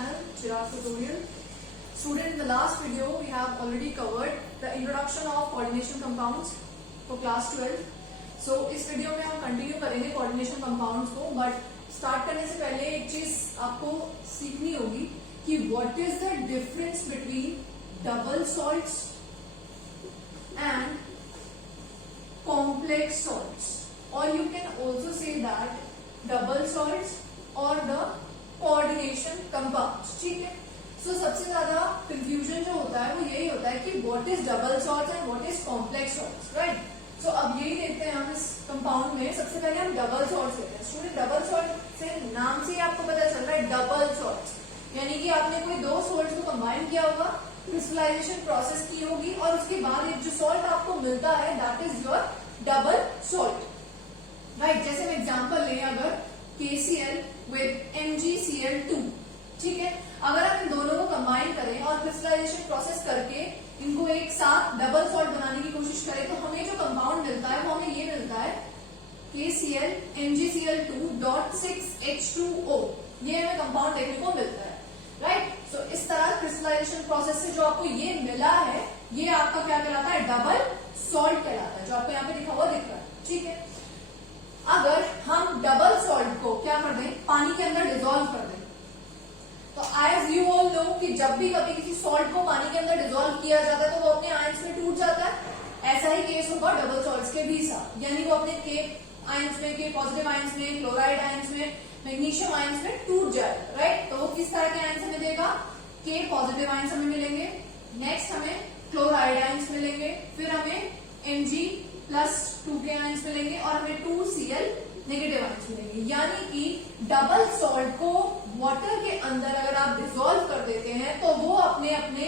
channel, Chirag Tutorial. Student, in the last video we have already covered the introduction of coordination compounds for class 12. So इस video में हम continue करेंगे coordination compounds को, but start करने से पहले एक चीज आपको सीखनी होगी कि what is the difference between double salts and complex salts, or you can also say that double salts or the coordination compounds. ठीक है, सो सबसे ज्यादा कंफ्यूजन जो होता है वो यही होता है कि what is double salt and what is complex salt, right. So अब यही देखते हैं हम इस कंपाउंड में. सबसे पहले हम डबल सॉल्ट लेते हैं. स्टूडेंट, डबल सॉल्ट से नाम से ही आपको पता चल रहा है डबल सॉल्ट, यानी कि आपने कोई दो सॉल्ट को कंबाइन किया होगा, क्रिस्टलाइजेशन प्रोसेस की होगी और उसके बाद एक जो सॉल्ट आपको मिलता है that is your double salt, right. जैसे हम एग्जांपल लें अगर KCl विद MgCl2, ठीक है. अगर हम इन दोनों को कंबाइन करें और क्रिस्टलाइजेशन प्रोसेस करके इनको एक साथ डबल सॉल्ट बनाने की कोशिश करें तो हमें जो कंपाउंड मिलता है वो हमें ये मिलता है KCl MgCl2.6H2O. ये हमें कंपाउंड देखने को मिलता है, राइट. सो इस तरह क्रिस्टलाइजेशन प्रोसेस से जो आपको ये मिला है ये आपका क्या कहलाता है, डबल सॉल्ट कहलाता है, जो आपको यहाँ पे लिखा हुआ दिख रहा है, ठीक है. अगर हम डबल सॉल्ट को क्या कर दें, पानी के अंदर डिसॉल्व कर दें, तो एज यू ऑल नो कि जब भी कभी किसी सॉल्ट को पानी के अंदर डिसॉल्व किया जाता है तो वो अपने आयंस में टूट जाता है. ऐसा ही केस होगा डबल सॉल्ट्स के भी साथ, यानी वो अपने के आयंस में, के पॉजिटिव आयंस में, क्लोराइड आयंस में, मैग्नीशियम आयंस में टूट जाएगा, राइट. तो वो किस तरह के आयंस हमें देगा, के पॉजिटिव आयंस हमें मिलेंगे, नेक्स्ट हमें क्लोराइड आयंस मिलेंगे, फिर हमें Mg+2 के आयंस मिलेंगे और हमें 2Cl नेगेटिव आयंस मिलेंगे. यानी कि डबल सॉल्ट को वाटर के अंदर अगर आप डिसॉल्व कर देते हैं तो वो अपने अपने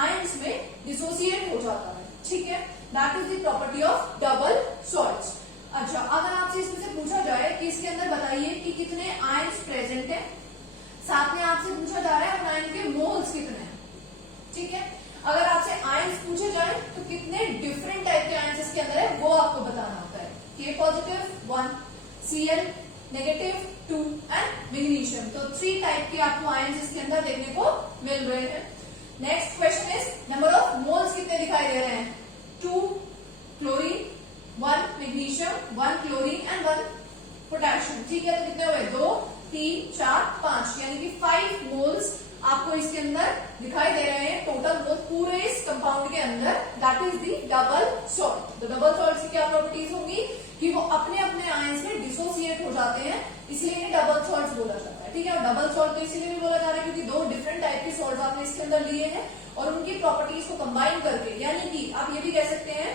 आयंस में डिसोसिएट हो जाता है, ठीक है. That is the property of double salts. अच्छा, अगर आपसे इसमें से पूछा जाए कि इसके अंदर बताइए कि कितने आयंस प्रेजेंट है, साथ में आपसे पूछा जा रहा है आयन के मोल्स कितने हैं, ठीक है. अगर आपसे आयंस पूछे जाए तो कितने डिफरेंट टाइप के आयंस इसके अंदर है वो आपको बताना होता है. के positive 1, Cl negative 2 and magnesium. तो 3 टाइप के आपको आयंस इसके अंदर देखने को मिल रहे हैं. Next question is number of moles कितने दिखाई दे रहे हैं, 2 chlorine, 1 magnesium, 1 chlorine and 1 potassium, ठीक है. तो कितने हुए, 2, 3, 4, 5, यानी कि 5 मोल्स आपको इसके अंदर दिखाई दे रहे हैं. टोटल मोल पूरे इस कंपाउंड के अंदर, that is the double salt. तो डबल सॉल्ट की क्या प्रॉपर्टीज होंगी कि वो अपने अपने आयंस में डिसोसिएट हो जाते हैं, इसलिए इन्हें डबल सॉल्ट बोला जाता है, ठीक है. और डबल सॉल्ट तो इसीलिए भी बोला जा रहा है क्योंकि 2 डिफरेंट टाइप के सॉल्ट आपने इसके अंदर लिए हैं और उनकी प्रॉपर्टीज को कंबाइन करके, यानी कि आप ये भी कह सकते हैं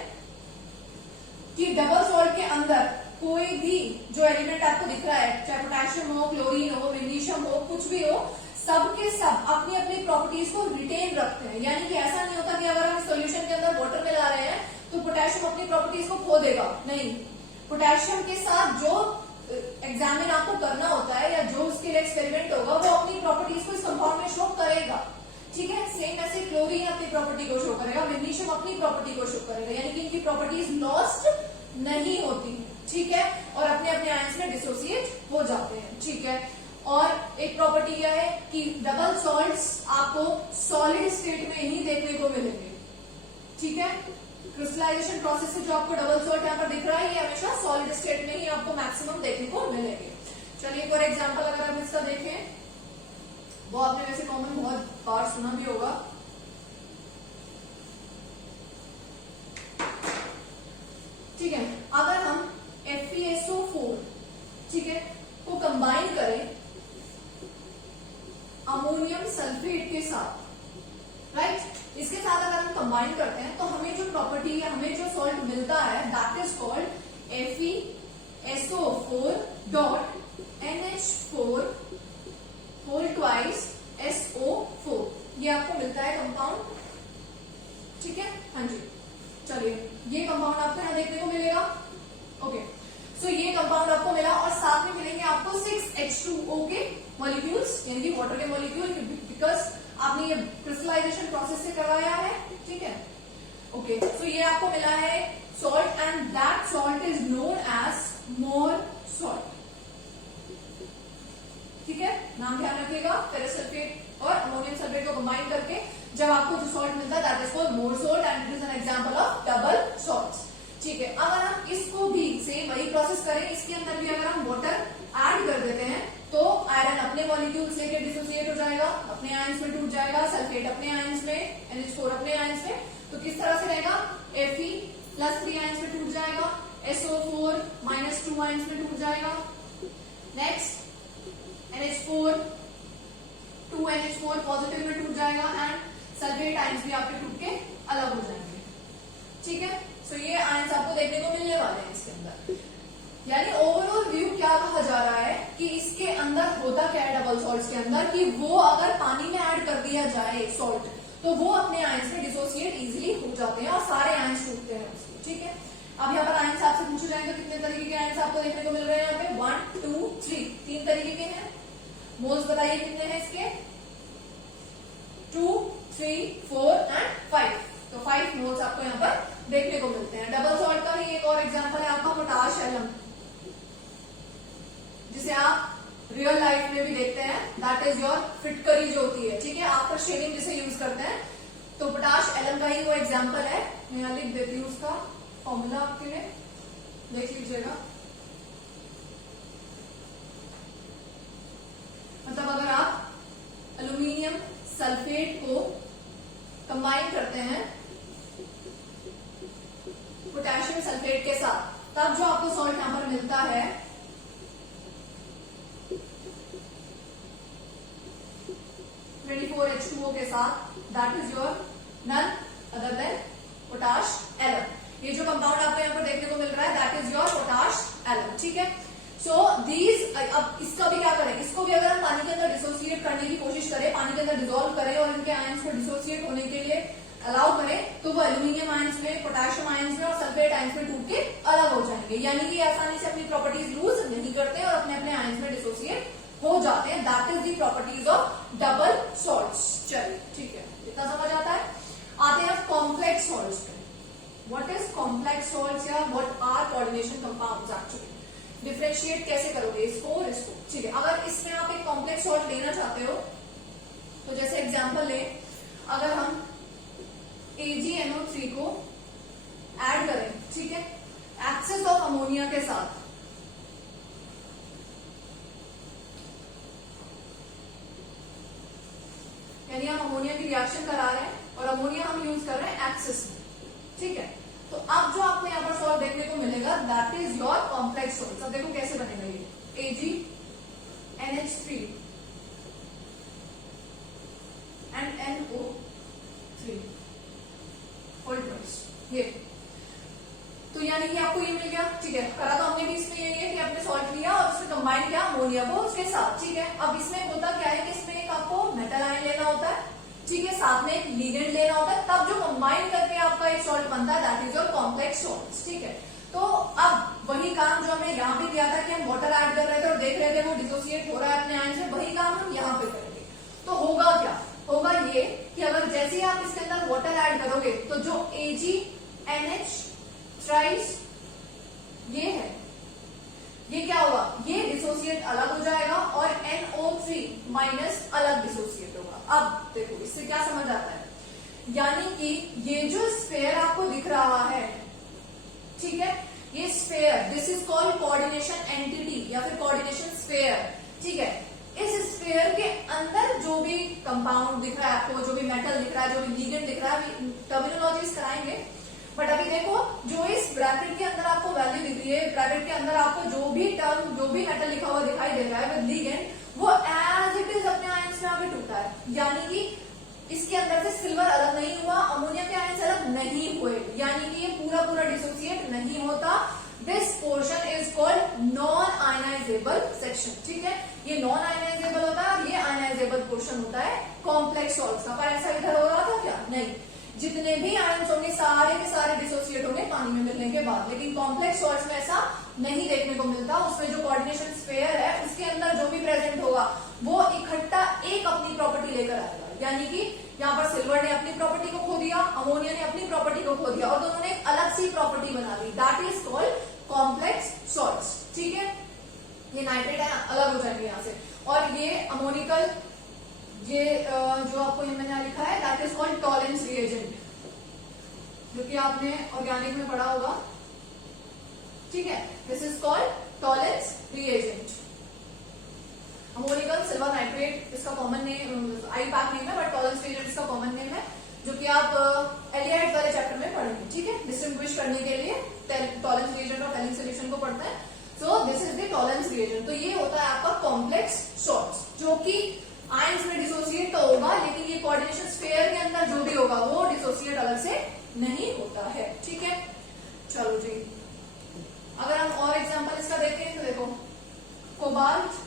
कि डबल सॉल्ट के अंदर कोई भी जो एलिमेंट आपको दिख रहा है, चाहे पोटेशियम हो, क्लोरीन हो, मैग्नीशियम हो, कुछ भी हो, सबके सब अपनी अपनी प्रॉपर्टीज को रिटेन रखते हैं. यानी कि ऐसा नहीं होता कि अगर हम सॉल्यूशन के अंदर वाटर मिला रहे हैं तो पोटेशियम अपनी प्रॉपर्टीज को खो देगा, नहीं. पोटेशियम के साथ जो एग्जामिन आपको करना होता है या जो उसके लिए एक्सपेरिमेंट होगा वो अपनी प्रॉपर्टीज को इस कंपाउंड में शो करेगा, ठीक है. सेम ऐसे क्लोरीन अपनी प्रॉपर्टी को शो करेगा, मैग्नीशियम अपनी प्रॉपर्टी को शो करेगा, यानी कि इनकी प्रॉपर्टीज लॉस्ट नहीं होती, ठीक है, और अपने अपने आयंस में डिसोसिएट हो जाते हैं, ठीक है. और एक प्रॉपर्टी क्या है कि डबल सॉल्ट्स आपको सॉलिड स्टेट में ही देखने को मिलेंगे, ठीक है. क्रिस्टलाइजेशन प्रोसेस से जो आपको डबल सॉल्ट यहाँ पर दिख रहा है ये हमेशा सॉलिड स्टेट में ही आपको मैक्सिमम देखने को मिलेंगे. चलिए एक और एग्जांपल अगर हम इसका देखें, वो आपने वैसे कॉमन बहुत बार सुना भी होगा. ठीक है, अगर हम FeSO4, ठीक है, को कंबाइन करें अमोनियम सल्फेट के साथ, राइट. इसके साथ अगर हम कंबाइन करते हैं तो हमें जो प्रॉपर्टी है, हमें जो सॉल्ट मिलता है दैट इज कॉल्ड FeSO4.NH4 ये आपको मिलता है कंपाउंड, ठीक है. हाँ जी, चलिए ये कंपाउंड आपको यहाँ देखने को मिलेगा. ओके, सो ये कंपाउंड आपको मिला और साथ में मिलेंगे आपको 6H2O के मॉलिक्यूल्स, यानी कि वाटर के मॉलिक्यूल, बिकॉज आपने ये क्रिस्टलाइजेशन प्रोसेस से करवाया है, ठीक है. ओके, सो ये आपको मिला है salt and that salt is known as Mohr salt, ठीक है. नाम ध्यान रखिएगा, फेरस सल्फेट और अमोनियम सल्फेट को कंबाइन करके जब आपको जो सॉल्ट मिलता है that is called Mohr salt and it is an example of double salts. ठीक है, अगर हम इसको भी सेम वही प्रोसेस करें, इसके अंदर भी अगर हम वाटर ऐड कर देते हैं तो आयरन अपने मॉलिक्यूल्स लेके डिसोसिएट हो जाएगा, अपने आयंस में टूट जाएगा, सल्फेट अपने आयंस में, NH4 अपने आयंस में, तो किस तरह से रहेगा, Fe+3 आयंस में टूट जाएगा, SO4 -2 आयंस में टूट जाएगा, नेक्स्ट NH4 2NH4 पॉजिटिव में टूट जाएगा एंड सल्फेट आयंस भी आपके टूट के अलग हो जाएंगे। ठीक है, सो ये आयंस आपको देखने को मिलने वाले हैं इसके अंदर। यानी ओवरऑल व्यू क्या कहा जा रहा है कि इसके अंदर होता क्या है डबल सॉल्ट्स के अंदर, कि वो अगर पानी में ऐड कर दिया जाए सॉल्ट तो वो अपने आयंस में डिसोसिएट इजीली हो जाते हैं और सारे आयंस टूटते हैं उसके। ठीक है, अब यहाँ पर आयंस आपसे पूछे जाएंगे कितने तरीके के आयंस आपको देखने को मिल रहे हैं, यहाँ पे 1 2 3 तीन तरीके के हैं। मोल्स बताइए कितने हैं इसके, 2 3 4 एंड 5, तो 5 मोल्स आपको यहाँ पर देखने को मिलते हैं। डबल सॉल्ट का ही एक और एग्जांपल है आपका पोटाश एलम, जिसे आप रियल लाइफ में भी देखते हैं, दैट इज योर फिटकरी जो होती है। ठीक है, आफ्टर शेविंग जिसे यूज करते हैं, तो पोटाश एलम का ही वो एग्जांपल है। मैं यहाँ लिख देती हूँ उसका फॉर्मूला आपके लिए, देख लीजिएगा। मतलब अगर आप एल्यूमिनियम सल्फेट को कंबाइन करते हैं पोटेशियम सल्फेट के साथ, तब जो आपको सॉल्ट यहां पर मिलता है H2O के साथ, that is your none other than potash alum. ये जो कंपाउंड आपको यहाँ पर देखने को मिल रहा है that is your potash alum. ठीक है, सो दीज, अब इसका भी क्या करें, इसको भी अगर हम पानी के अंदर डिसोसिएट करने की कोशिश करें, पानी के अंदर डिसॉल्व करें और इनके आयंस को डिसोसिएट होने के लिए अलाउ करें, तो वो एल्यूमिनियम आयंस में, पोटेशियम आयंस में और सल्फेट आयंस में टूट के अलग हो जाएंगे। यानी कि आसानी से अपनी प्रॉपर्टीज लूज नहीं करते और अपने अपने आयंस में डिसोसिएट हो जाते हैं। That is the properties of double salts. चलिए ठीक है, इतना समझ आता है। आते हैं कॉम्प्लेक्स सॉल्ट्स पे। व्हाट इज कॉम्प्लेक्स सॉल्ट्स या what are coordination compounds actually, differentiate कैसे करोगे इसको और इसको। ठीक है, अगर इसमें आप एक कॉम्प्लेक्स सॉल्ट लेना चाहते हो तो जैसे एग्जांपल ले, अगर हम AgNO3 को ऐड करें, ठीक है, एक्सेस ऑफ अमोनिया के साथ, यानी हम अमोनिया की रिएक्शन करा रहे हैं और अमोनिया हम यूज कर रहे हैं एक्सेस में। ठीक है, तो अब जो आपको यहाँ पर सॉल्ट देखने को मिलेगा that is your complex salt. अब देखो कैसे बनेगा ये, AgNH3 एंड NO3 ये, तो यानी कि आपको ये मिल गया। ठीक है, करा तो हमने भी इसमें यही है कि आपने सॉल्ट लिया और उसमें कंबाइन किया अमोनिया को उसके साथ। ठीक है, अब इसमें होता क्या है कि इसमें एक आपको मेटल आयन लेना होता है, ठीक है, साथ में एक लिगेंड लेना होता है, तब जो कंबाइन करके आपका एक सॉल्ट बनता है that is your complex salt. ठीक है, तो अब वही काम जो हमें यहाँ पे किया था कि हम वाटर ऐड कर रहे थे और देख रहे थे वो डिसोसिएट हो रहा है अपने आयन से, वही काम हम यहाँ पे करेंगे। तो होगा क्या, होगा ये कि अगर जैसे ही आप इसके अंदर वाटर ऐड करोगे तो जो AgNH थ्राइस ये है, ये क्या होगा, ये डिसोसिएट अलग हो जाएगा और NO3 माइनस अलग डिसोसिएट होगा। अब देखो इससे क्या समझ आता है, यानी कि ये जो स्फेयर आपको दिख रहा है, ठीक है, ये sphere, this is called coordination entity या फिर कोऑर्डिनेशन स्फेयर। ठीक है, इस स्फेयर के अंदर जो भी कंपाउंड दिख रहा है आपको, जो भी मेटल दिख रहा है, जो भी लिगेंड दिख रहा है, टर्मिनोलॉजीज कराएंगे, बट अभी देखो जो इस ब्रैकेट के अंदर आपको वैल्यू दिख रही है, ब्रैकेट के अंदर आपको जो भी टर्म, जो भी मेटल लिखा हुआ दिखाई दे रहा है विद लिगेंड, वो एज इट इज अपने आयंस में आगे टूटा है। यानी कि इसके अंदर से सिल्वर अलग नहीं हुआ, अमोनिया के आयंस अलग नहीं हुए, यानी कि ये पूरा पूरा डिसोसिएट नहीं होता। This portion is called non ionisable section. ठीक है, ये नॉन आयनाइजेबल होता है और ये आयनाइजेबल पोर्शन होता है कॉम्प्लेक्स सॉल्ट्स का। पर ऐसा इधर हो रहा था क्या, नहीं, जितने भी आयंस होंगे सारे के सारे डिसोसिएट होंगे पानी में मिलने के बाद। लेकिन कॉम्प्लेक्स सॉल्ट्स में ऐसा नहीं देखने को मिलता, उसमें जो कोऑर्डिनेशन स्फेयर है उसके अंदर जो भी प्रेजेंट होगा वो इकट्ठा एक अपनी प्रॉपर्टी लेकर आएगा। यानी कि यहाँ पर सिल्वर ने अपनी प्रॉपर्टी को खो दिया, अमोनिया ने अपनी प्रॉपर्टी को खो दिया और दोनों ने एक अलग सी प्रॉपर्टी बना ली, that is called complex salts. ठीक है, ये नाइट्रेट है अलग हो जाएंगे यहाँ से, और ये अमोनिकल ये जो आपको ये मैंने लिखा है that is called Tollens reagent, जो कि आपने ऑर्गेनिक में पढ़ा होगा, ठीक है। This is called Tollens reagent. Ammoniacal silver nitrate इसका common name, IUPAC name है, बट टॉलेंस रिएजेंट इसका कॉमन नेम है, जो कि आप एलियाइड वाले चैप्टर में पढ़ेंगे, ठीक है। डिस्टिंग्विश करने के लिए टॉलेंस रिएजेंट और टेलिंग सॉल्यूशन को पढ़ते हैं। So this is the Tollens reagent. तो ये होता है आपका कॉम्प्लेक्स सॉल्ट्स, जो कि आयंस में डिसोसिएट तो होगा, लेकिन ये कोऑर्डिनेशन स्फीयर के अंदर जो भी होगा वो डिसोसिएट अलग से नहीं होता है, ठीक है। चलो जी, अगर हम और एग्जांपल इसका देखें तो देखो, कोबाल्ट,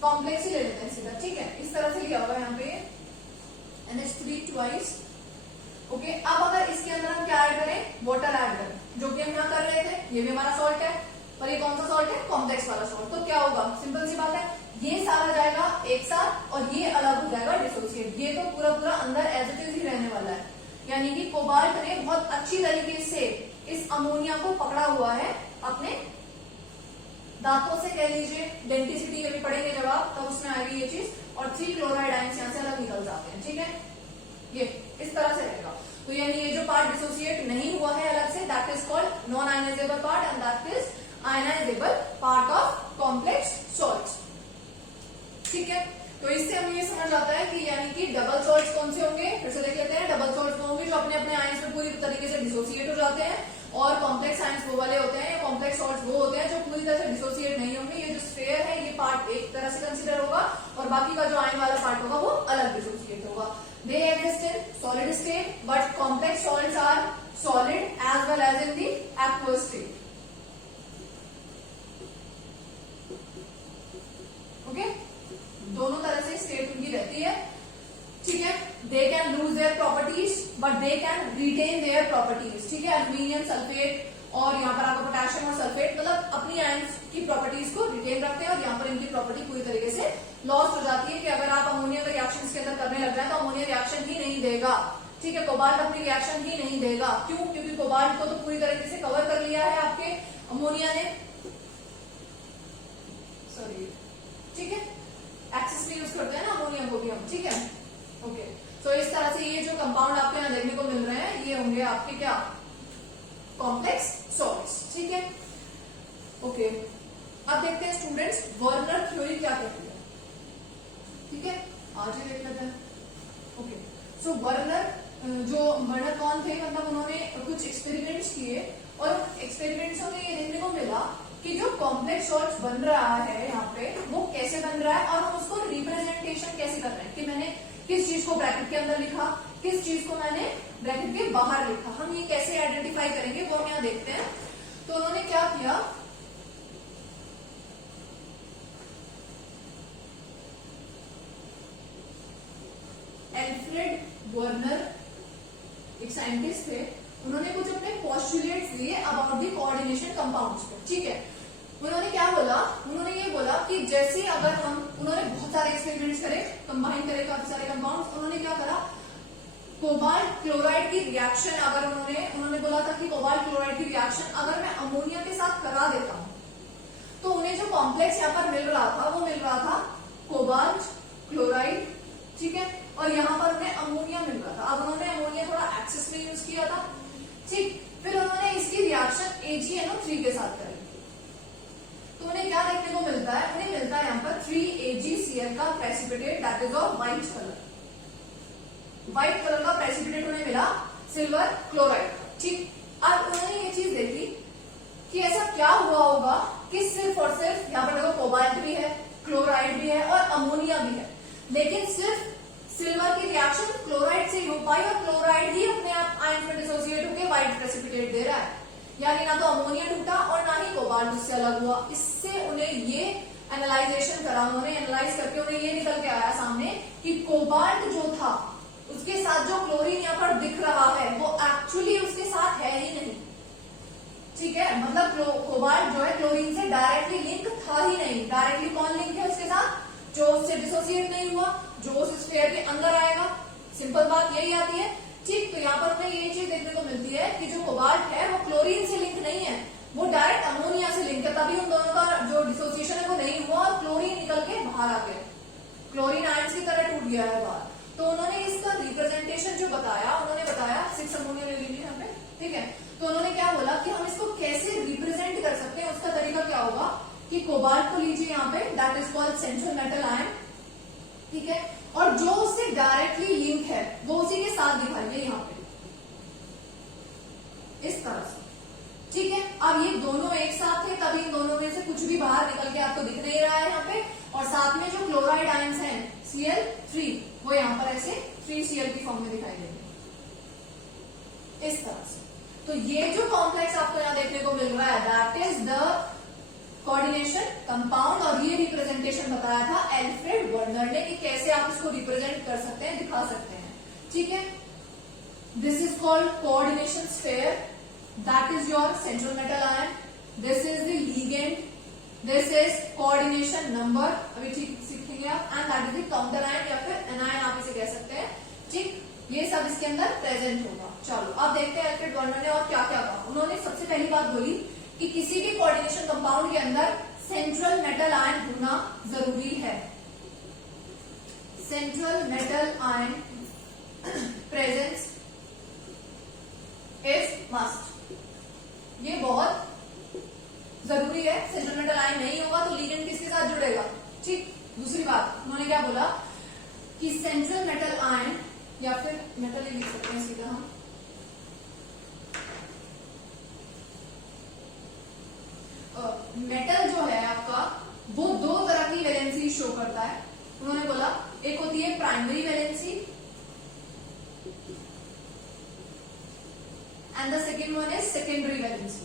कॉम्प्लेक्स ही ले लेते हैं सीधा, ठीक है। इस तरह से लिया हुआ है यहाँ पे NH3 ट्वाइस, ओके। अब अगर इसके अंदर हम क्या ऐड करें, वाटर ऐड करें, जो कि हम यहाँ कर रहे थे, ये भी हमारा सॉल्ट है, और ये कौन सा सॉल्ट है, कॉम्प्लेक्स वाला सॉल्ट। तो क्या होगा, सिंपल सी बात है, ये सारा जाएगा एक साथ और ये अलग हो जाएगा डिसोसिएट। ये तो पूरा पूरा अंदर एज इट इज ही रहने वाला है, यानी कि कोबाल्ट ने बहुत अच्छी तरीके से इस अमोनिया को पकड़ा हुआ है अपने दांतों से, कह लीजिए। डेंटिसिटी में भी पढ़ेंगे जब आप, तब उसमें आएगी ये चीज, और 3 क्लोराइड आयंस यहाँ से अलग निकल जाते हैं, ठीक है। ये इस तरह से रहेगा। तो यानी ये जो पार्ट डिसोसिएट नहीं हुआ है अलग से, that is called non ionisable part, and that is ionisable part of complex salts, ठीक है। तो इससे हमें ये समझ आता है कि यानी कि डबल सॉल्ट्स कौन से होंगे, फिर से देख लेते हैं। डबल सॉल्ट्स वो होंगे जो अपने अपने आयंस में पूरी तरीके से डिसोसिएट हो जाते हैं, और कॉम्प्लेक्स आयंस वो वाले होते हैं, या कॉम्प्लेक्स सॉल्ट्स वो होते हैं जो पूरी तरह से डिसोसिएट नहीं होंगे। ये जो स्फीयर है ये पार्ट एक तरह से कंसीडर होगा, और बाकी का जो आयन वाला पार्ट होगा वो अलग डिसोसिएट होगा। They exist in solid state, but complex salts are solid as well as in the aqueous state, okay. दोनों तरह से स्टेट उनकी रहती है, ठीक है। They can lose their properties but they can retain their properties, ठीक है। एल्यूमिनियम सल्फेट और यहाँ पर आपको पोटेशियम और सल्फेट मतलब अपनी आयंस की प्रॉपर्टीज को रिटेन रखते हैं, और यहाँ पर इनकी प्रॉपर्टी पूरी तरीके से लॉस्ट हो जाती है कि अगर आप अमोनिया का रिएक्शन इसके अंदर करने लग जाए तो अमोनिया रिएक्शन ही नहीं देगा, ठीक है। कोबाल्ट अपनी रिएक्शन ही नहीं देगा, क्यों, क्योंकि कोबाल्ट को तो पूरी तरीके से कवर कर लिया है आपके अमोनिया ने, सॉरी, ठीक है। एक्सेस में यूज करते हैं ना अमोनिया को भी हम, ठीक है, ओके। तो इस तरह से ये जो कंपाउंड आपको यहाँ देखने को मिल रहे हैं ये होंगे आपके क्या, कॉम्प्लेक्स सॉल्ट्स, ठीक है, ओके। अब देखते हैं स्टूडेंट्स वर्नर थ्योरी क्या कहती है, ठीक है, आज ही देख लेते हैं, ओके। सो वर्नर कौन थे, मतलब उन्होंने कुछ एक्सपेरिमेंट्स किए, और एक्सपेरिमेंट्स में ये देखने को मिला कि जो कॉम्प्लेक्स सॉल्ट्स बन रहा है यहाँ पे वो कैसे बन रहा है, और हम उसको रिप्रेजेंटेशन कैसे कर रहे हैं, कि मैंने किस चीज को ब्रैकेट के अंदर लिखा, किस चीज को मैंने ब्रैकेट के बाहर लिखा, हम ये कैसे आइडेंटिफाई करेंगे वो हम यहाँ देखते हैं। तो उन्होंने क्या किया, एल्फ्रेड वर्नर एक साइंटिस्ट थे, उन्होंने कुछ अपने पोस्टुलेट्स दिए अबाउट द कोऑर्डिनेशन कंपाउंड्स पे, ठीक है। उन्होंने क्या बोला, उन्होंने ये बोला कि जैसे अगर उन्होंने बहुत सारे एक्सपेरिमेंट्स करे, कंबाइन करे काफी सारे कंपाउंड्स। उन्होंने क्या करा, कोबाल्ट क्लोराइड की रिएक्शन अगर उन्होंने बोला था कि कोबाल्ट क्लोराइड की रिएक्शन अगर मैं अमोनिया के साथ करा देता हूं तो उन्हें जो कॉम्प्लेक्स यहाँ पर मिल रहा था वो मिल रहा था कोबाल्ट क्लोराइड, ठीक है, और यहाँ पर उन्हें अमोनिया मिल रहा था। अब उन्होंने अमोनिया थोड़ा एक्सेस में यूज किया था, ठीक। फिर उन्होंने इसकी रिएक्शन AgNO3 के साथ करी, तो उन्हें क्या देखने को मिलता है, उन्हें मिलता है यहाँ पर 3AgCl का precipitate that is of white colour, white colour का प्रेसिपिटेट उन्हें मिला सिल्वर क्लोराइड, ठीक। अब उन्होंने ये चीज देखी कि ऐसा क्या हुआ होगा कि सिर्फ और सिर्फ यहाँ पर देखो कोबाल्ट भी है, क्लोराइड भी है और अमोनिया भी है, लेकिन सिर्फ सिल्वर की रिएक्शन क्लोराइड से ही हो पाई और क्लोराइड ही अपने आप आयन में डिसोसिएट होकर व्हाइट प्रेसिपिटेट दे रहा है, यानी ना तो अमोनिया टूटा और ना ही कोबाल्ट उससे अलग हुआ। इससे उन्हें ये एनालाइजेशन करा, उन्होंने एनालाइज करके उन्हें ये निकल के आया सामने कि कोबाल्ट जो था उसके साथ जो क्लोरीन यहाँ पर दिख रहा है वो एक्चुअली उसके साथ है ही नहीं, ठीक है। मतलब कोबाल्ट जो है क्लोरीन से डायरेक्टली लिंक था ही नहीं। डायरेक्टली कौन लिंक है उसके साथ, जो उससे डिसोसिएट नहीं हुआ, जो उस स्फीयर के अंदर आएगा, सिंपल बात यही आती है, ठीक। तो यहाँ पर हमें ये चीज देखने को मिलती है कि जो कोबाल्ट है क्लोरीन से लिंक नहीं है, वो डायरेक्ट अमोनिया से लिंक है, तभी उन दोनों का जो डिसोसिएशन है वो नहीं हुआ और क्लोरीन निकल के बाहर आ गया, क्लोरीन आयंस की तरह टूट गया है बाहर। तो उन्होंने इसका रिप्रेजेंटेशन जो बताया, उन्होंने बताया 6 अमोनिया ले लीजिए यहाँ पे, ठीक है। तो उन्होंने क्या बोला कि हम इसको कैसे रिप्रेजेंट कर सकते हैं, उसका तरीका क्या होगा कि कोबाल्ट को लीजिए यहाँ पे, that is called central metal ion, ठीक है, और जो उससे डायरेक्टली लिंक है वो उसी के साथ दिखाइए यहाँ पे इस तरह से, ठीक है। अब ये दोनों एक साथ थे, तभी इन दोनों में से कुछ भी बाहर निकल के आपको दिख नहीं रहा है यहाँ पे, और साथ में जो क्लोराइड आयंस हैं Cl3 वो यहाँ पर ऐसे 3Cl की फॉर्म में दिखाई देंगे इस तरह से। तो ये जो कॉम्प्लेक्स आपको यहाँ देखने को मिल रहा है that is the coordination compound, और ये रिप्रेजेंटेशन बताया था एल्फ्रेड वर्नर ने कि कैसे आप इसको रिप्रेजेंट कर सकते हैं, दिखा सकते हैं, ठीक है। This is called coordination sphere, that is your central metal ion, this is the ligand, this is coordination number, अभी ठीक सीखेंगे आप, and that is the counter ion या फिर एनायन आप इसे कह सकते हैं, ठीक। ये सब इसके अंदर प्रेजेंट होगा। चलो अब देखते हैं एल्फ्रेड वर्नर ने और क्या क्या कहा। उन्होंने सबसे पहली बात बोली कि किसी भी कोऑर्डिनेशन कंपाउंड के अंदर सेंट्रल मेटल आयन होना जरूरी है, central metal ion presence is must, ये बहुत जरूरी है। सेंट्रल मेटल आयन नहीं होगा तो लिगेंड किसके साथ जुड़ेगा, ठीक। दूसरी बात उन्होंने क्या बोला कि सेंट्रल मेटल आयन, या फिर मेटल ही लिख सकते हैं सीधा हम, मेटल जो है आपका वो दो तरह की वैलेंसी शो करता है। उन्होंने बोला एक होती है primary valency and the second one is secondary valency,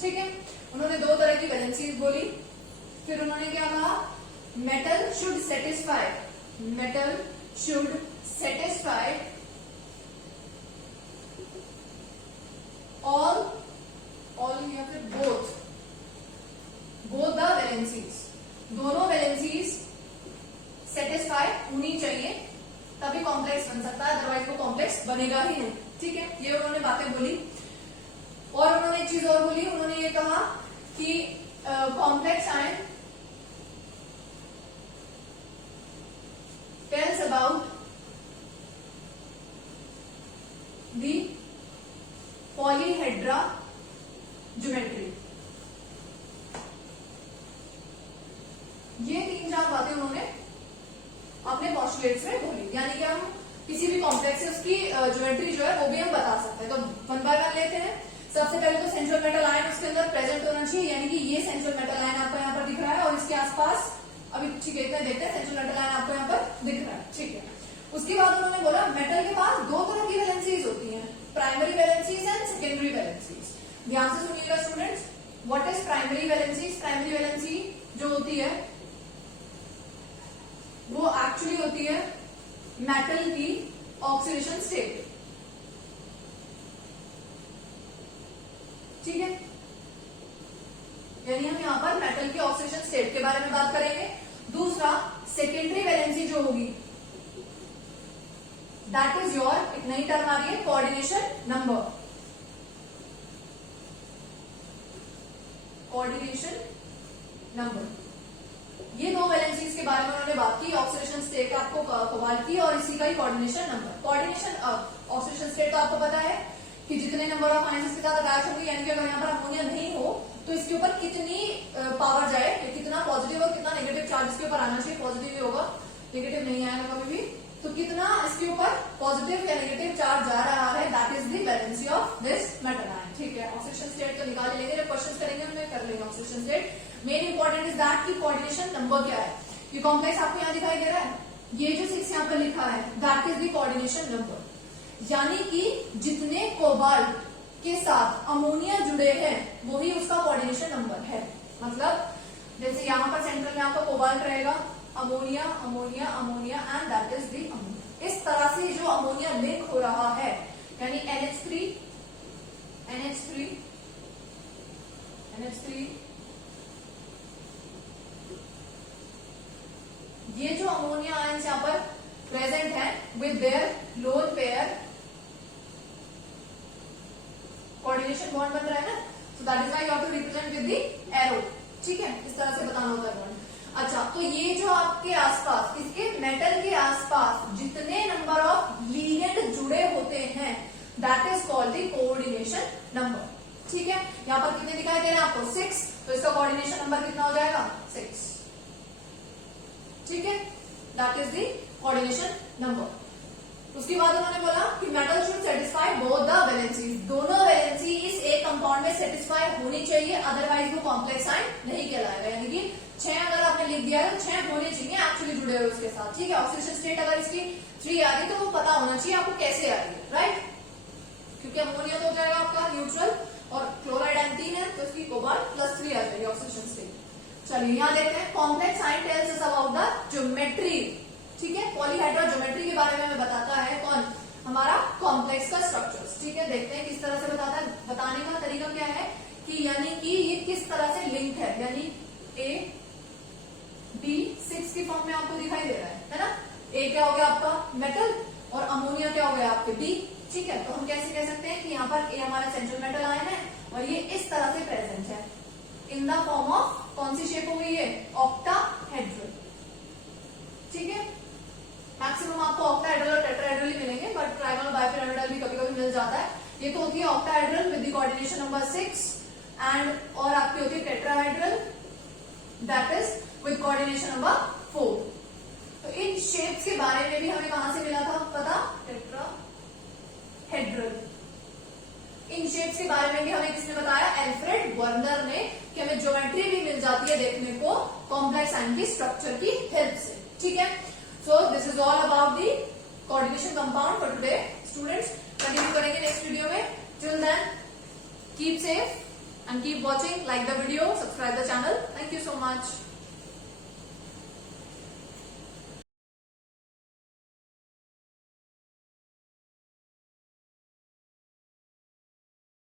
ठीक है। उन्होंने दो तरह की वैलेंसीज बोली। फिर उन्होंने क्या कहा, metal should satisfy, metal should satisfy all या फिर बोथ द वैलेंसीज, दोनों वैलेंसीज सेटिस्फाई होनी चाहिए तभी कॉम्प्लेक्स बन सकता है, अदरवाइज वो कॉम्प्लेक्स बनेगा ही नहीं, ठीक है। ये उन्होंने बातें बोली। और उन्होंने एक चीज और बोली, उन्होंने ये कहा कि complex ion tells about the polyhedra geometry। ये 3-4 बातें उन्होंने अपने पोस्टुलेट्स में बोली, यानी कि हम किसी भी कॉम्प्लेक्स से उसकी ज्योमेट्री जो है वो भी हम बता सकते हैं। तो वन बाय वन लेते हैं। सबसे पहले तो सेंट्रल मेटल आयन उसके अंदर प्रेजेंट होना चाहिए, यानी कि ये सेंट्रल मेटल आयन आपको यहाँ पर दिख रहा है और इसके आसपास अभी ठीक है इतना देखते हैं, सेंट्रल मेटल आयन आपको यहाँ पर दिख रहा है, ठीक है। उसके बाद उन्होंने बोला मेटल के पास दो तरह की वैलेंसीज होती हैं, primary valencies and secondary valencies. ध्यान से सुनिएगा students, what is primary valencies. Primary valency जो होती है वो एक्चुअली होती है मेटल की ऑक्सीडेशन स्टेट, ठीक है। यानी हम यहाँ पर मेटल की ऑक्सीडेशन स्टेट के बारे में बात करेंगे। दूसरा सेकेंडरी वैलेंसी जो होगी दैट इज योर, एक नई टर्म आ रही है, कोऑर्डिनेशन नंबर, कोऑर्डिनेशन नंबर। ये दो वैलेंसीज के बारे में उन्होंने बात की, ऑक्सीडेशन स्टेट आपको कोबाल्ट की और इसी का ही coordination number. Coordination oxidation state तो आपको पता है कि जितने नंबर ऑफ आयंस इसके साथ अटैच होंगे, यानी कि अगर यहाँ पर अमोनिया नहीं हो तो इसके ऊपर कितनी पावर जाए, कितना पॉजिटिव और कितना नेगेटिव चार्ज इसके ऊपर आना चाहिए, पॉजिटिव ही होगा, नेगेटिव नहीं आएगा कभी भी, तो कितना इसके ऊपर पॉजिटिव या नेगेटिव चार्ज जा रहा है, that is the valency of this metal ion, ठीक है। ऑक्सीडेशन स्टेट तो निकाल लेंगे, जब क्वेश्चन करेंगे उनमें कर लेंगे oxidation state. Main important is that की कोऑर्डिनेशन नंबर क्या है। ये कॉम्प्लेक्स आपको यहाँ दिखाई दे रहा है, ये जो 6 यहाँ पर लिखा है that is the coordination number, यानी कि जितने कोबाल्ट के साथ अमोनिया जुड़े हैं वही उसका कोऑर्डिनेशन नंबर है। मतलब जैसे यहाँ पर सेंट्रल में आपका कोबाल्ट रहेगा, ammonia ammonia ammonia and that is the ammonia. इस तरह से जो अमोनिया लिंक हो रहा है, यानी NH3 NH3 NH3, ये जो अमोनिया आयंस यहाँ पर प्रेजेंट है with their lone pair coordination bond बन रहा है ना, so that is why you have to represent with the arrow, ठीक है, इस तरह से बताना होता है बॉन्ड। अच्छा, तो ये जो आपके आसपास, इसके मेटल के आसपास जितने नंबर ऑफ लिगेंड जुड़े होते हैं, that is called the coordination number, ठीक है। यहाँ पर कितने दिखाई दे रहे हैं आपको? 6, तो इसका कोऑर्डिनेशन नंबर कितना हो जाएगा? 6, ठीक है, that is the coordination number. उसके बाद उन्होंने बोला कि metal should satisfy both the valencies, दोनों वैलेंसी इस एक कंपाउंड में सेटिस्फाई होनी चाहिए, अदरवाइज वो कॉम्प्लेक्स आयन नहीं कहलाएगा। यानी कि 6 अगर आपने लिख दिया है तो 6 होने चाहिए एक्चुअली जुड़े हुए उसके साथ, ठीक है। ऑक्सीडेशन स्टेट अगर इसकी 3 आ रही तो वो पता होना चाहिए आपको कैसे आ रही है, राइट, क्योंकि अमोनिया तो हो जाएगा आपका न्यूट्रल और क्लोराइड एंटीन है तो इसकी कोबाल्ट +3 आ जाएगी ऑक्सीडेशन स्टेट। चलिए यहाँ देखते हैं complex ion tells us about the geometry, ठीक है। पॉलीहाइड्रा ज्योमेट्री के बारे में हमें बताता है कौन? हमारा कॉम्प्लेक्स का स्ट्रक्चर्स, ठीक है। देखते हैं किस तरह से बताता है। बताने का तरीका क्या है कि यानी कि ये किस तरह से लिंक है, यानी AB6 की फॉर्म में आपको दिखाई दे रहा है ना। A क्या हो गया आपका? मेटल, और अमोनिया क्या हो गया आपके? B, ठीक है। तो हम कैसे कह सकते हैं कि यहाँ पर A हमारा सेंट्रल मेटल आयन है और ये इस तरह से प्रेजेंट है इन द फॉर्म ऑफ, कौन सी शेप हो गई है? ऑक्टाहेड्रल, ठीक है। मैक्सिमम आपको ऑक्टाहेड्रल और टेट्राहेड्रल ही मिलेंगे, बट ट्राइगोनल बाइपिरामिडल भी कभी कभी मिल जाता है। ये तो होती है octahedral with the coordination number 6 and, और आपकी होती है tetrahedral that is with coordination number 4। तो इन शेप्स के बारे में भी हमें कहां से मिला था पता? टेट्राहेड्रल। इन शेप्स के बारे में भी हमें किसने बताया? एल्फ्रेड वर्नर ने, कि हमें ज्योमेट्री भी मिल जाती है देखने को कॉम्प्लेक्स आयन की स्ट्रक्चर की हेल्प से, ठीक है। So this is all about the coordination compound for today, students. Continue करेंगे next video में. Till then, keep safe and keep watching. Like the video, subscribe the channel. Thank you so much.